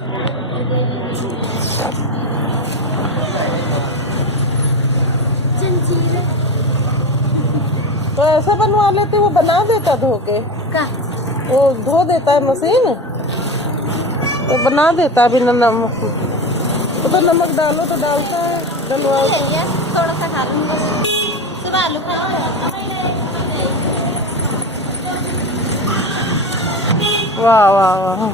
तो ऐसा बनवा लेते, वो बना देता धो के। वो धो देता है मशीन, तो बना देता बिना नमक। तो नमक डालो तो डालता है, डलवाओ तो। थोड़ा सा खा लूंगा, सुबह आलू खा लूंगा। वाह वाह वाह।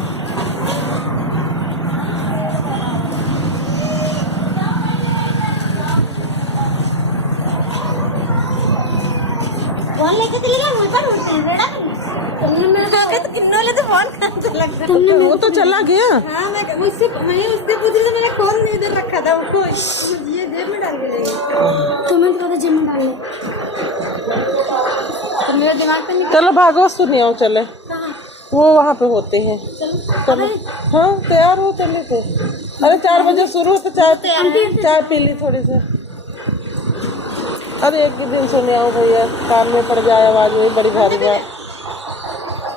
फोन लेके चले गए, मुझे पर उठते हैं बेटा। तुमने मेरे को कहा तो किन्नों ले तो फोन कहाँ से लग रहा है? वो तो चला गया। हाँ, मैं उससे पूछी तो मैंने फोन नहीं इधर रखा था, उसको ये जेब में डाल के ले गई। तुम्हें तो पता जेब में डाल ले, तो मेरे दिमाग पे नहीं। चलो भागो, सुनिए चले। वो वहाँ पे होते हैं। चलो हाँ, तैयार हो चले थे। अरे 4 बजे शुरू, तो चाय पी ली थोड़ी सी। अरे एक ही दिन सुने आओ भैया, कान में पड़ जाए आवाज, वही बड़ी भारी बात।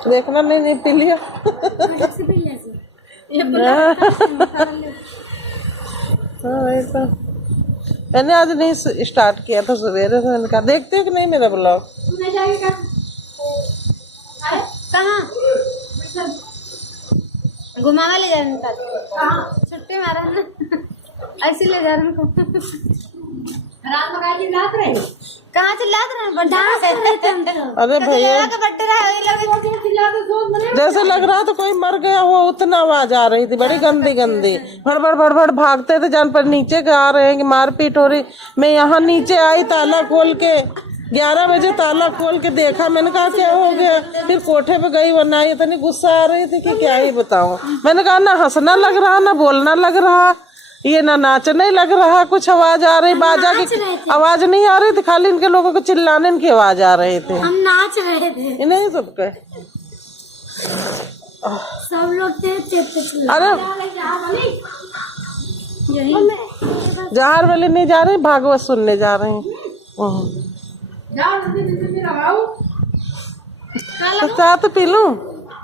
देखना नहीं पी लिया। हाँ, तो मैंने आज नहीं स्टार्ट किया था, सवेरे से मैंने कहा देखते हो कि नहीं मेरा ब्लॉग। कहाँ घुमावा ले जा रहे, छुट्टी मारा ना, ऐसे ले जा रहे। कहाँ चिल्लाते रहे? अरे भैया जैसे लग रहा था कोई मर गया हो, उतना आवाज आ रही थी, बड़ी गंदी गंदी। भड़बड़ भड़बड़ भागते थे, जान पर नीचे के आ रहे हैं कि मारपीट हो रही। मैं यहाँ नीचे आई, ताला खोल के 11 बजे ताला खोल के देखा, मैंने कहा क्या हो गया। फिर कोठे पे गई, वरना इतनी गुस्सा आ रही थी कि क्या ही बताऊं। मैंने कहा ना हंसना लग रहा, ना बोलना लग रहा, ये ना नाचने लग रहा, कुछ आवाज आ रही, बाजा की आवाज नहीं आ रही थी, खाली इनके लोगों को चिल्लाने की आवाज आ रहे थे। हम नाच रहे थे, इन्हें सबके सब लोग थे। अरे जहार वाले नहीं जा रहे, भागवत सुनने जा रहे हैं। तो चाय तो पी लूं,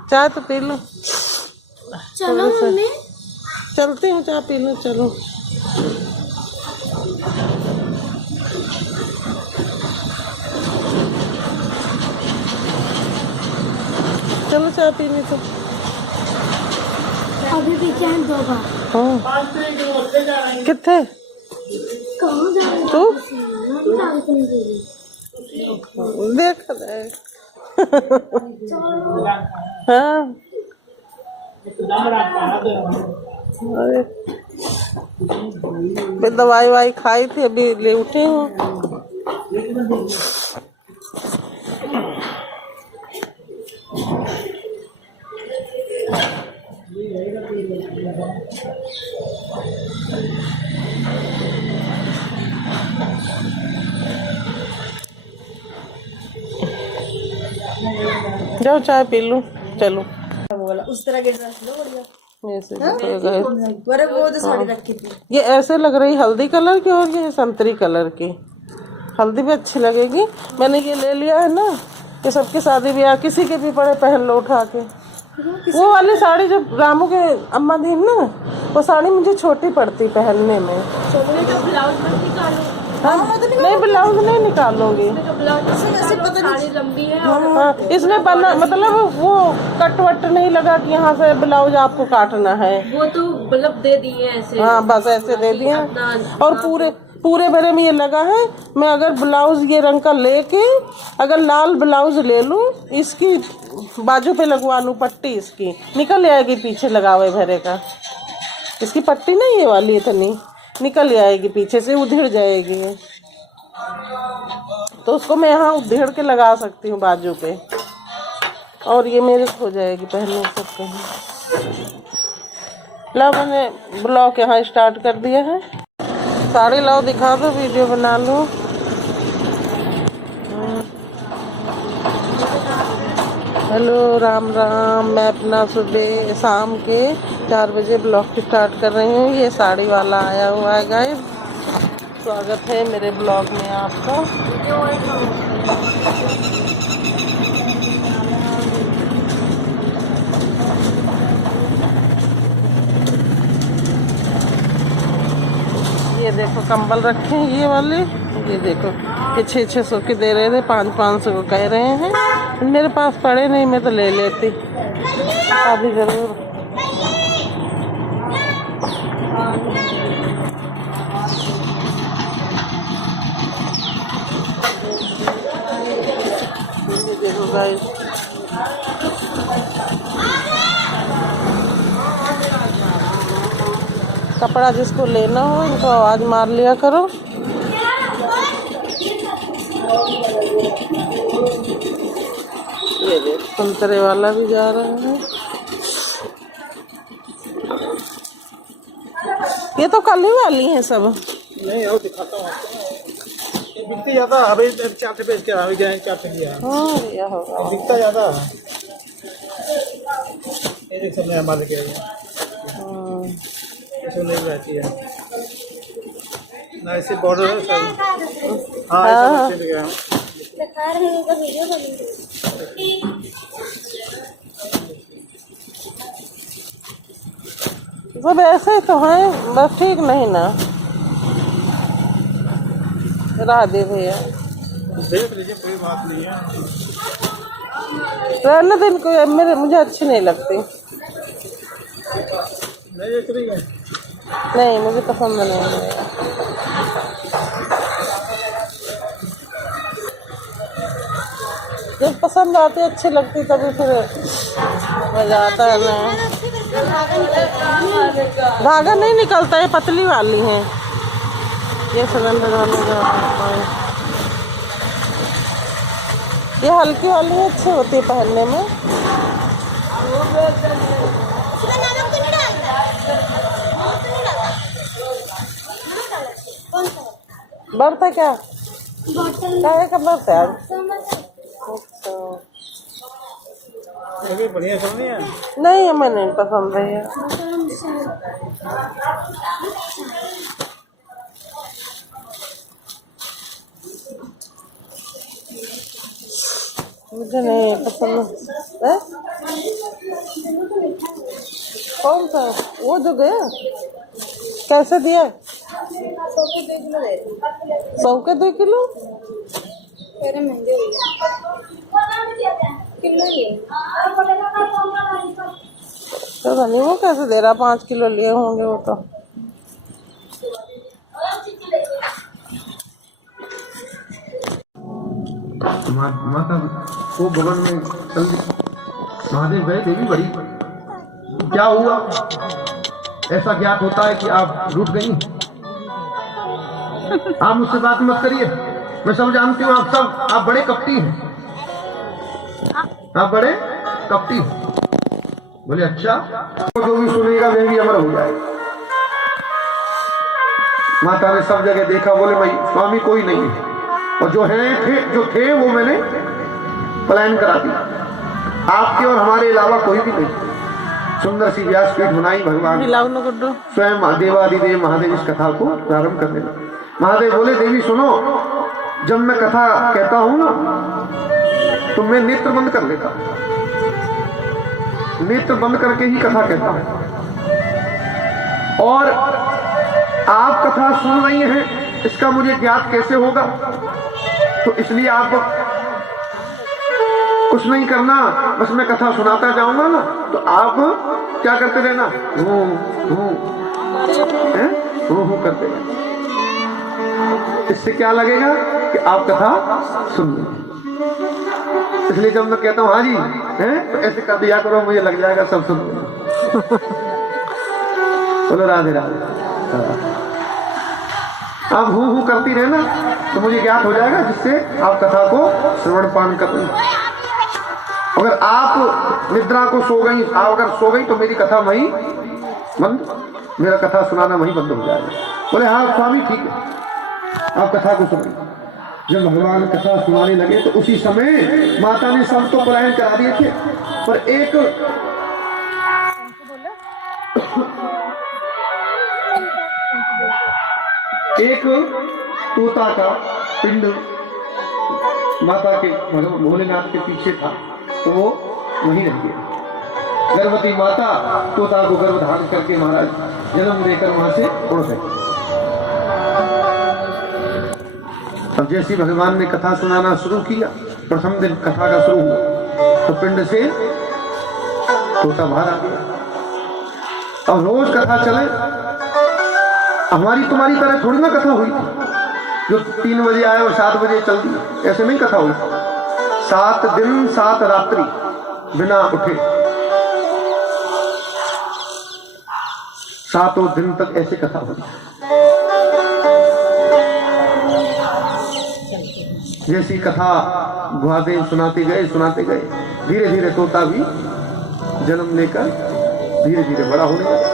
चाय तो पी लूं। चलो मम्मी, चलती हूँ, चाय पी लूं। चलो चलो चाय पीनी तो। अभी भी क्या 2 बार। हाँ कितने तू देख हाँ, अरे दवाई वाई खाई थी, अभी ले उठे हूँ। जाओ चाय पी लूं। चलो उस तरह के ड्रेस लो, बढ़िया। ऐसे वो जो साड़ी रखी थी, ये ऐसे लग रही हल्दी कलर की, और ये संतरी कलर की। हल्दी भी अच्छी लगेगी। मैंने ये ले लिया है ना, ये सबकी शादी ब्याह किसी के भी पड़े पहन लो उठा के। वो वाली साड़ी जो रामू के अम्मा दी ना, वो साड़ी मुझे छोटी पड़ती पहनने में। हाँ, नहीं ब्लाउज नहीं निकालूंगी, हाँ, इसमें बना मतलब वो कट वट नहीं लगा कि यहाँ से ब्लाउज आपको काटना है। वो तो मतलब दे दिए ऐसे। हाँ बस ऐसे दे दिए। और पूरे भरे में ये लगा है। मैं अगर ब्लाउज ये रंग का लेके अगर लाल ब्लाउज ले लूं, इसकी बाजू पे लगवा लूं पट्टी, इसकी निकल आएगी पीछे लगावे भरे का। इसकी पट्टी नहीं ये वाली इतनी निकल आएगी, पीछे से उधेड़ जाएगी, तो उसको मैं यहाँ उधेड़ के लगा सकती हूँ बाजू पे, और ये मेरे हो जाएगी पहनने सब कहीं। ला मैंने ब्लॉग यहाँ स्टार्ट कर दिया है। साड़ी लाओ दिखा दो, वीडियो बना लूँ। हेलो राम राम, मैं अपना सुबह शाम के 4 बजे ब्लॉग स्टार्ट कर रही हूँ। ये साड़ी वाला आया हुआ है गाइस, स्वागत है मेरे ब्लॉग में आपका। ये देखो कंबल रखे हैं ये वाले, ये देखो ये 600 के दे रहे थे, 500 को कह रहे हैं। मेरे पास पड़े नहीं, मैं तो ले लेती अभी जरूर। ये देखो गाइस, कपड़ा जिसको लेना हो इनको आवाज मार लिया करो। ये देख संतरे वाला भी जा रहा है। ये तो कल ही वाली है सब। नहीं हो दिखाता हूँ आपको। ये बिकते ज्यादा, अभी 4 से बेच के अभी गए 4 से किया। हाँ यह होगा, बिकता ज्यादा है। ये देख सबने हमारे किया है, इसमें नहीं रहती है ना, ऐसे बॉर्डर है सर। हाँ ऐसा चल गया। दिखा रहे हैं, उनका वीडियो बनेंगे। सब ऐसे ही तो हैं, बस ठीक नहीं ना। राधे भैया देख लीजिए, कोई बात नहीं है। रहने दिन को मुझे अच्छी नहीं लगती। नहीं देख रही है, नहीं मुझे पसंद नहीं है। जब पसंद आती अच्छी लगती तभी फिर मजा आता है ना। धागा नहीं निकलता है, पतली वाली है ये सिलेंडर वाले ये हल्की वाली अच्छी होती है पहनने में। बर्थ है क्या? काहे का बर्थ है आज? अच्छा ये भी बढ़िया सब नहीं है। नहीं हमें नहीं पसंद है ये। मुझे नहीं पसंद है। कौन सा वो जो गया? कैसे दिया? 100 के 2 किलो। तेरे महंगे हुए किलो ये तो नहीं, वो कैसे दे रहा? 5 किलो लिए होंगे वो तो। माता को भवन में चल महादेव गए, देवी बड़ी क्या हुआ? ऐसा ज्ञात होता है कि आप रूठ गई। आप मुझसे बात मत करिए, मैं सब जानती हूँ। आप बड़े कपटी हैं, आप बड़े कपटी हैं। बोले अच्छा, तो जो भी सुनेगा वह भी अमर हो जाएगा। माता ने सब जगह देखा, बोले भाई स्वामी कोई नहीं है, और जो थे वो मैंने प्लान करा दिया। आपके और हमारे अलावा कोई भी नहीं। सुंदर सी व्यासपीठ बनाई, भगवान स्वयं देवादिदेव महादेव इस कथा को प्रारंभ करने लगे। महादेव बोले देवी सुनो, जब मैं कथा कहता हूं ना तो मैं नेत्र बंद कर लेता हूं, नेत्र बंद करके ही कथा कहता हूं। और आप कथा सुन रही हैं, इसका मुझे ज्ञात कैसे होगा? तो इसलिए आप कुछ नहीं करना, बस मैं कथा सुनाता जाऊंगा ना, तो आप क्या करते रहना, हूँ करते रहना। इससे क्या लगेगा कि आप कथा सुन रहे। इसलिए जब मैं कहता हूँ हाँ जी हैं, तो ऐसे कर दिया करो, मुझे लग जाएगा सब सुन। बोलो राधे राधे। आप हूँ करती रहना तो मुझे ज्ञात हो जाएगा, जिससे आप कथा को श्रवण पान कर रही। अगर आप निद्रा को सो गई, आप अगर सो गई तो मेरी कथा वहीं बंद, मेरा कथा सुनाना वहीं बंद हो जाएगा। बोले हाँ स्वामी ठीक है, आप कथा को सुनिए। जब भगवान कथा सुनाने लगे तो उसी समय माता ने सब तो पलायन करा दिए थे, पर एक तोता का पिंड माता के भोलेनाथ के पीछे था, तो वो वहीं रह गया। गर्भवती माता तोता को गर्भ धारण करके महाराज जन्म देकर वहां से उड़ गई। अब जैसे भगवान ने कथा सुनाना शुरू किया, प्रथम दिन कथा का शुरू हुआ तो पिंड से तोता बाहर आ गया। अब रोज कथा चले, हमारी तुम्हारी तरह थोड़ी ना कथा हुई जो 3 बजे आए और 7 बजे चल दी, ऐसे नहीं कथा हुई। 7 दिन 7 रात्रि बिना उठे, 7 दिन तक ऐसे कथा हुई। जैसी कथा गुहादेव सुनाते गए, धीरे धीरे तोता भी जन्म लेकर धीरे धीरे बड़ा होने लगा।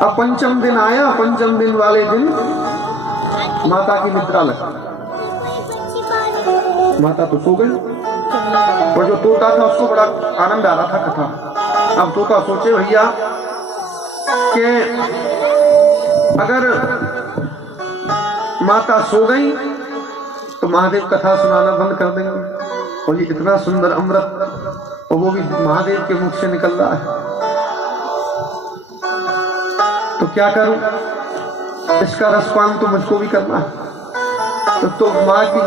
अब पंचम दिन आया, पंचम दिन वाले दिन माता की निद्रा लगी। माता तो सो गई और जो तोता था उसको बड़ा आनंद आ रहा था कथा। अब तोता सोचे भैया कि अगर माता सो गई तो महादेव कथा सुनाना बंद कर देंगे, और ये इतना सुंदर अमृत और वो भी महादेव के मुख से निकल रहा है, तो क्या करूं, इसका रसपान तो मुझको भी करना है। तो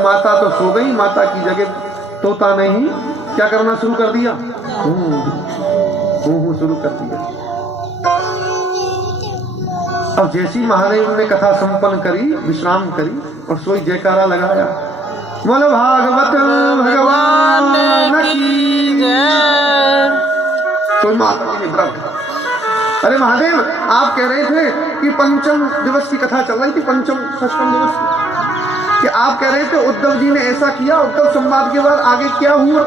माता तो सो गई, माता की जगह तोता ने ही क्या करना शुरू कर दिया, शुरू कर दिया। अब जैसी महादेव ने कथा संपन्न करी, विश्राम करी और सोई जयकारा लगाया, बोलो भागवत भगवान की जय। सोई माता की निद्रा। अरे महादेव, आप कह रहे थे कि पंचम दिवस की कथा चल रही थी, पंचम षष्ठम दिवस की, कि आप कह रहे थे उद्धव जी ने ऐसा किया, उद्धव संवाद के बाद आगे क्या हुआ?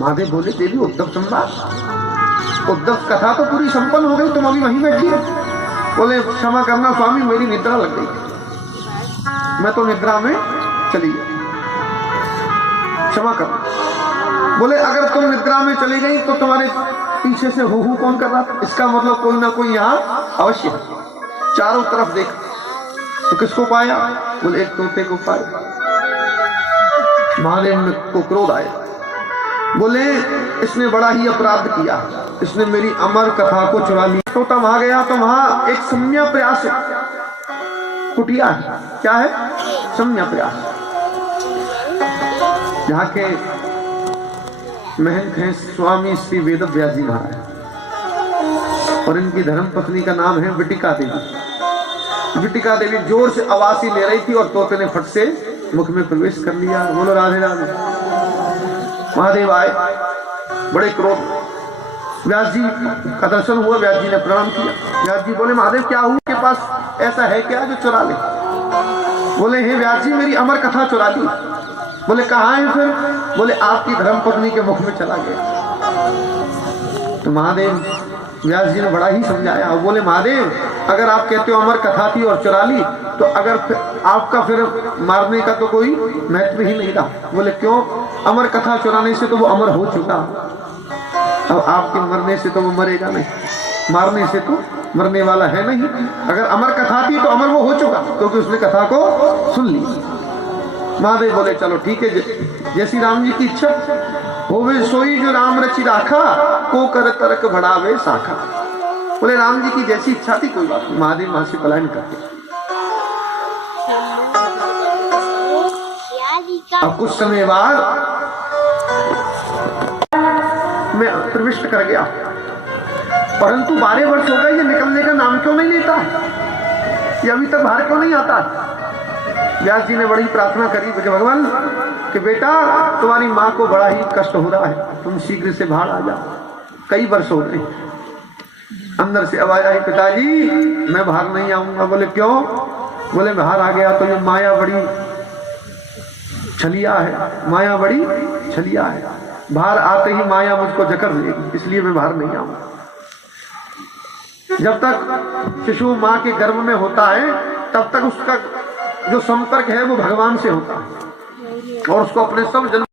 महादेव बोले देवी उद्धव संवाद, उद्धव कथा तो पूरी संपन्न हो गई, तुम अभी वहीं बैठी हो। बोले क्षमा करना स्वामी, मेरी निद्रा लग गई, मैं तो निद्रा में चली गई, क्षमा करना। बोले अगर तुम निद्रा में चली गई तो तुम्हारे पीछे से हु कौन कर रहा था? इसका मतलब कोई ना कोई यहाँ अवश्य है। चारों तरफ देख तो किसको पाया? बोले एक तोते को पाया। महादेव को क्रोध आया, बोले इसने बड़ा ही अपराध किया, इसने मेरी अमर कथा को चुरा लिया। तोता वहां गया तो वहां एक सम्या प्रयास कुटिया है। क्या है? सम्या प्रयास। यहाँ के महंत हैं स्वामी श्री वेद व्यास जी महाराज, और इनकी धर्म पत्नी का नाम है विटिका देवी। विटिका देवी जोर से आवाज़ ले रही थी और तोते ने फट से मुख में प्रवेश कर लिया। बोलो राधे राधे। महादेव आए, बड़े क्रोध। व्यास जी का दर्शन हुआ, व्यास जी ने प्रणाम किया। व्यास जी बोले महादेव क्या हुआ, के पास ऐसा है क्या जो चुरा ले? बोले हे व्यास जी, मेरी अमर कथा चुरा ली। बोले कहाँ है फिर? बोले आपकी धर्मपत्नी के मुख में चला गया। तो महादेव व्यास जी ने बड़ा ही समझाया और बोले महादेव अगर आप कहते हो अमर कथा थी और चुरा ली, तो अगर आपका फिर मारने का तो कोई महत्व ही नहीं रहा। बोले क्यों? अमर कथा चुराने से तो वो अमर हो चुका, अब आपके मरने से तो वो मरेगा नहीं, मारने से तो मरने वाला है नहीं। अगर अमर कथा थी तो अमर वो हो चुका, क्योंकि उसने कथा को सुन ली। महादेव बोले चलो ठीक है, जैसी राम जी की इच्छा होवे सोई जो राम रचि राखा, को कर तर्क बढ़ावे शाखा। बोले राम जी की जैसी इच्छा थी, कोई बात नहीं। महादेव वहां से पलायन करते। अब कुछ समय बाद मैं प्रविष्ट कर गया, परंतु 12 वर्ष हो गए, ये निकलने का नाम क्यों नहीं लेता, ये अभी तक बाहर क्यों नहीं आता? व्यास जी ने बड़ी प्रार्थना करी कि भगवान कि बेटा तुम्हारी माँ को बड़ा ही कष्ट हो रहा है, तुम शीघ्र से बाहर आ जाओ। कई वर्ष हो गए। अंदर से आवाज आई पिताजी मैं बाहर नहीं आऊंगा। बोले क्यों? बोले बाहर आ गया तो ये माया बड़ी छलिया है, माया बड़ी छलिया है, बाहर आते ही माया मुझको जकड़ लेगी, इसलिए मैं बाहर नहीं आऊंगा। जब तक शिशु माँ के गर्भ में होता है तब तक उसका जो संपर्क है वो भगवान से होता है, और उसको अपने सब जन्म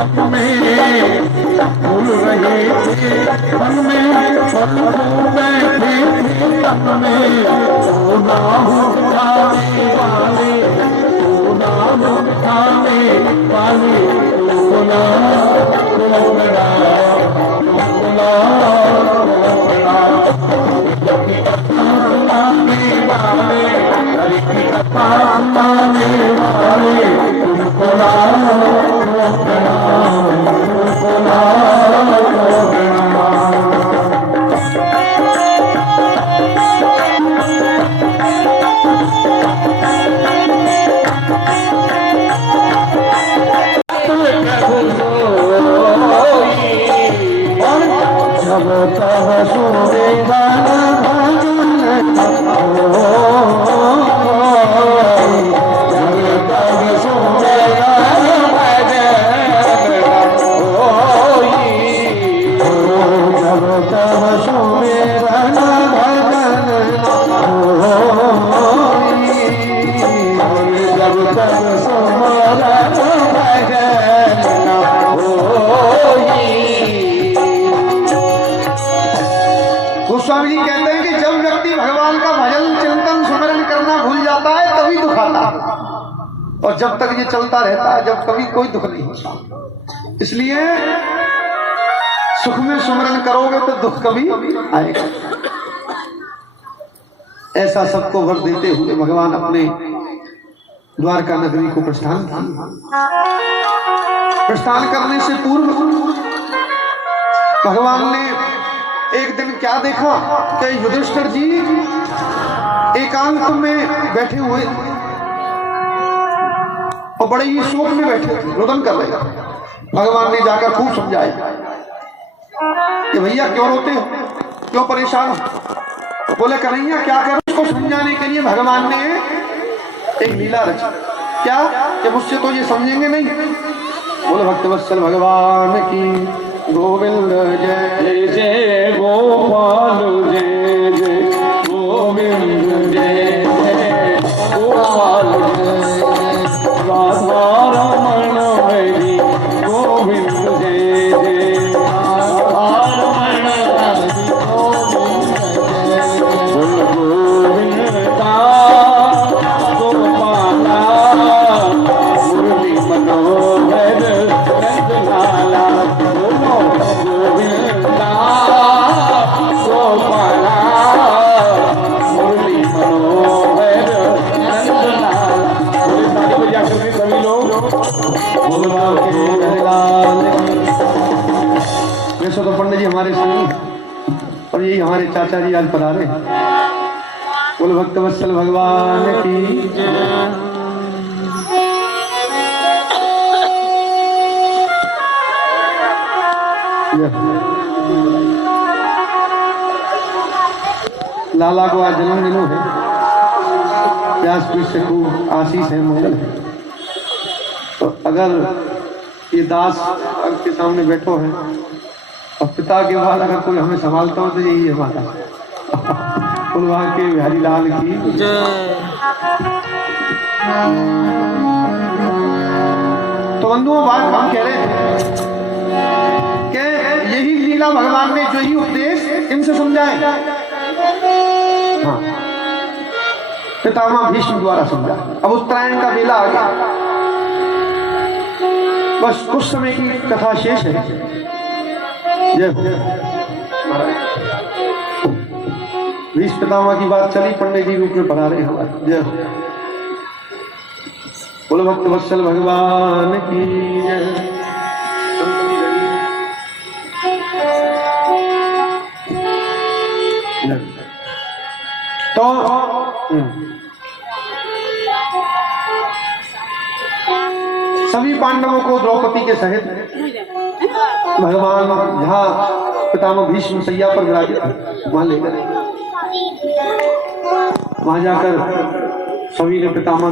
तन में भूल रहे थे मन में पल बैठे थे तन में तो नाम उठाने वाले तो नाम उठाने वाले तो गोस्वामी जी कहते हैं कि जब व्यक्ति भगवान का भजन चिंतन स्मरण करना भूल जाता है तभी दुख आता है, और जब तक ये चलता रहता है जब कभी कोई दुख नहीं होता। इसलिए सुख में स्मरण करोगे तो दुख कभी आएगा। ऐसा सबको वर देते हुए भगवान अपने द्वारका नगरी को प्रस्थान किया। प्रस्थान करने से पूर्व भगवान ने एक दिन क्या देखा कि युधिष्ठिर जी एकांत में बैठे हुए और बड़े ही शोक में बैठे थे, रुदन कर रहे थे। भगवान ने जाकर खूब समझाया कि भैया क्यों रोते हो, क्यों परेशान हो। बोले कन्हैया क्या करूं। उसको समझाने के लिए भगवान ने एक लीला रची। क्या कि मुझसे तो ये समझेंगे नहीं। बोले भक्तवत्सल भगवान की गोविंद जय जय गोपाल जय जय गोविंद जय जय गोपाल जय राधा रमण हरि गोविंद जय जय राधा रमण हरि गोविंद जय गोविंदा गोपाला मुरली मनोहर नंदलाला वैसे तो पंडित जी हमारे संग और यही हमारे चाचा जी आज पधारे। बोल भक्तवत्सल भगवान की लाला को आज जन्मदिन है। व्यासपीठ से खूब आशीष है, मंगल है। तो अगर ये दास के सामने बैठो है और पिता के बाद अगर कोई हमें संभालता हो तो यही है हमारा। फुलवा के बिहारी लाल की जय। तो बंधुओं बात हम कह रहे थे कि यही लीला भगवान ने जो ही उपदेश इनसे समझाए। हाँ, पितामह भीष्म द्वारा समझा। अब उत्तरायण का मेला आ गया, बस कुछ समय की कथा शेष है। जय हो। भीष्म पितामह की बात चली, पंडित जी रूप में पधारे हमारे। जय हो। बोलो भक्तवत्सल भगवान की जय। तो सभी पांडवों को द्रौपदी के सहित भगवान जहाँ पितामह भीष्म सैया पर विराजित वहां लेकर वहां जाकर सभी ने पितामह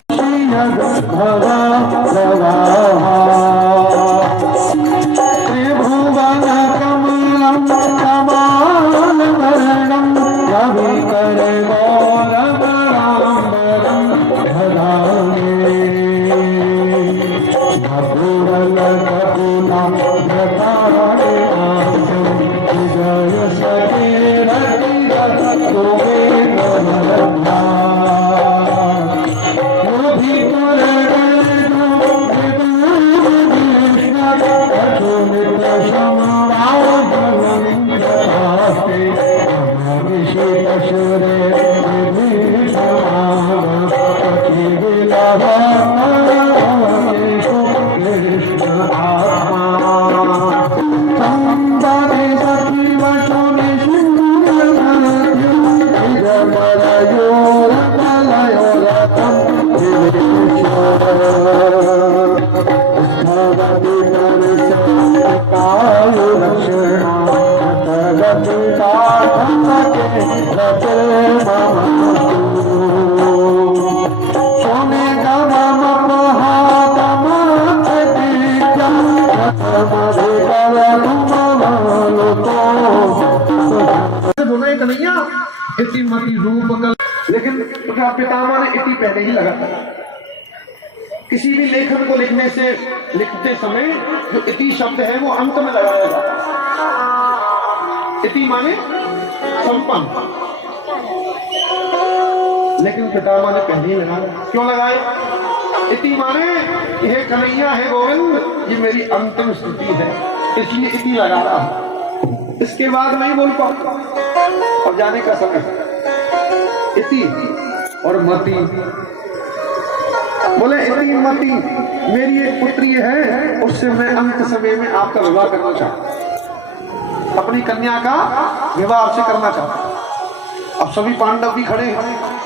त्रिभुवन कमलम कमाल वर्णम रवि कर गौरव रामबरम धराने। बोला एक कन्हैया इति मति रूप कल, लेकिन पितामह ने इति पहले ही लगा था। किसी भी लेखन को लिखते समय जो इति शब्द है वो अंत में लगाया जाता है। इति माने संपन्न, लेकिन पितामह ने पहले ही लगाया। क्यों लगाए? इति माने यह कन्हैया है गोविंद, ये मेरी अंतिम स्थिति है, इसलिए इति लगा रहा हूं। इसके बाद नहीं बोल पाऊंगा और जाने का समय। इति और मति, बोले इति मति मेरी एक पुत्री है, उससे मैं अंत समय में आपका विवाह करना चाहता हूं, अपनी कन्या का विवाह आपसे करना चाहता हूं। अब सभी पांडव भी खड़े हैं,